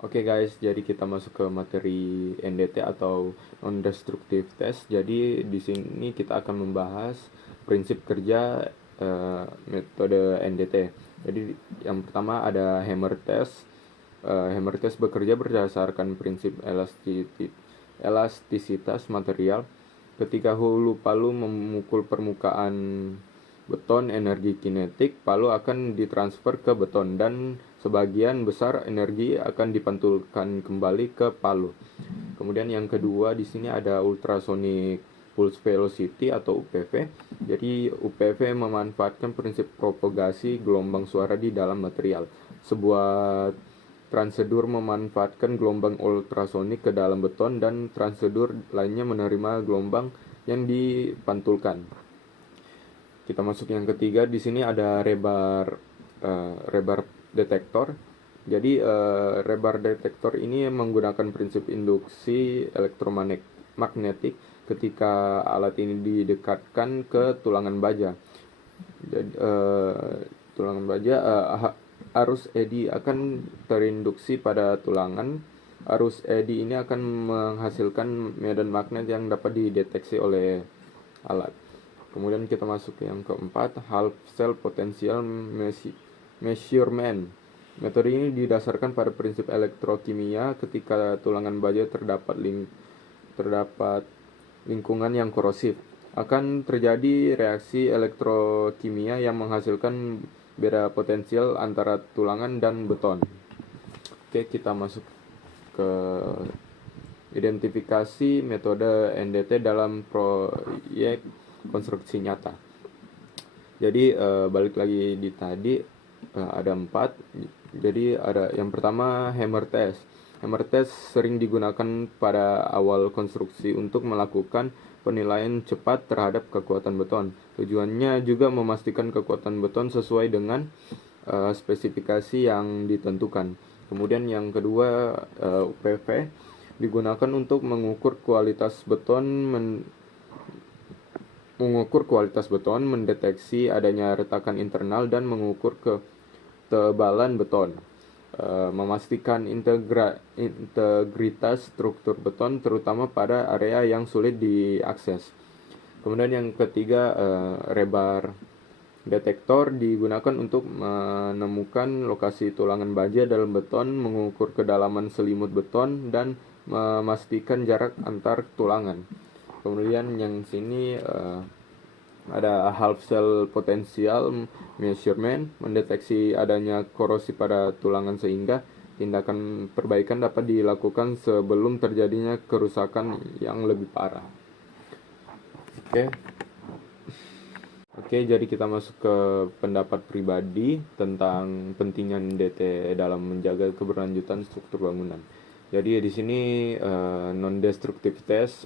Oke guys, jadi kita masuk ke materi NDT atau non-destructive test. Jadi di sini kita akan membahas prinsip kerja metode NDT. Jadi yang pertama ada hammer test. Hammer test bekerja berdasarkan prinsip elastisitas material. Ketika hulu palu memukul permukaan beton energi kinetik, palu akan ditransfer ke beton dan sebagian besar energi akan dipantulkan kembali ke palu. Kemudian yang kedua di sini ada ultrasonic pulse velocity atau UPV. Jadi UPV memanfaatkan prinsip propagasi gelombang suara di dalam material. Sebuah transedur memanfaatkan gelombang ultrasonik ke dalam beton dan transedur lainnya menerima gelombang yang dipantulkan. Kita masuk yang ketiga, di sini ada rebar detektor. Jadi rebar detektor ini menggunakan prinsip induksi elektromagnetik ketika alat ini didekatkan ke tulangan baja. Jadi tulangan baja arus eddy akan terinduksi pada tulangan. Arus eddy ini akan menghasilkan medan magnet yang dapat dideteksi oleh alat. Kemudian kita masuk ke yang keempat, half cell potential measurement. Metode ini didasarkan pada prinsip elektrokimia. Ketika tulangan baja terdapat lingkungan yang korosif, akan terjadi reaksi elektrokimia yang menghasilkan beda potensial antara tulangan dan beton. Oke, kita masuk ke identifikasi metode NDT dalam proyek konstruksi nyata. Jadi balik lagi di tadi, ada 4. Jadi ada yang pertama hammer test. Hammer test sering digunakan pada awal konstruksi untuk melakukan penilaian cepat terhadap kekuatan beton. Tujuannya juga memastikan kekuatan beton sesuai dengan spesifikasi yang ditentukan. Kemudian yang kedua, UPV digunakan untuk mengukur kualitas beton, mendeteksi adanya retakan internal dan mengukur ketebalan beton. Memastikan integritas struktur beton terutama pada area yang sulit diakses. Kemudian yang ketiga, rebar detektor digunakan untuk menemukan lokasi tulangan baja dalam beton, mengukur kedalaman selimut beton dan memastikan jarak antar tulangan. Kemudian yang sini ada half cell potential measurement, mendeteksi adanya korosi pada tulangan sehingga tindakan perbaikan dapat dilakukan sebelum terjadinya kerusakan yang lebih parah. Oke, jadi kita masuk ke pendapat pribadi tentang pentingnya NDT dalam menjaga keberlanjutan struktur bangunan. Jadi di sini non-destructive test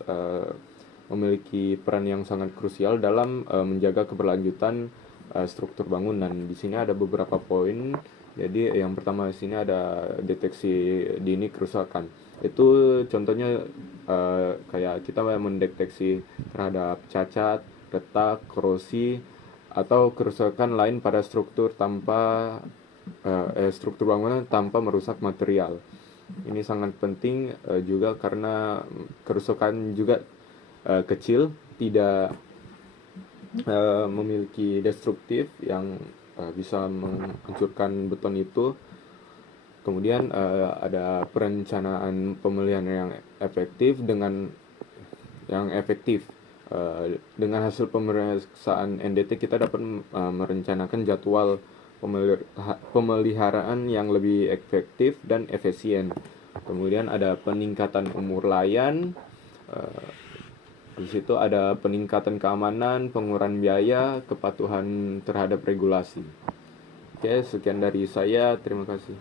memiliki peran yang sangat krusial dalam menjaga keberlanjutan struktur bangunan. Di sini ada beberapa poin. Jadi yang pertama di sini ada deteksi dini kerusakan. Itu contohnya kayak kita mendeteksi terhadap cacat, retak, korosi atau kerusakan lain pada struktur bangunan tanpa merusak material. Ini sangat penting juga karena kerusakan juga kecil, tidak memiliki destruktif yang bisa menghancurkan beton itu. Kemudian ada perencanaan pemilihan yang efektif dengan hasil pemeriksaan NDT kita dapat merencanakan jadwal pemeliharaan yang lebih efektif dan efisien. Kemudian ada peningkatan umur layan. Di situ ada peningkatan keamanan, pengurangan biaya, kepatuhan terhadap regulasi. Oke, sekian dari saya. Terima kasih.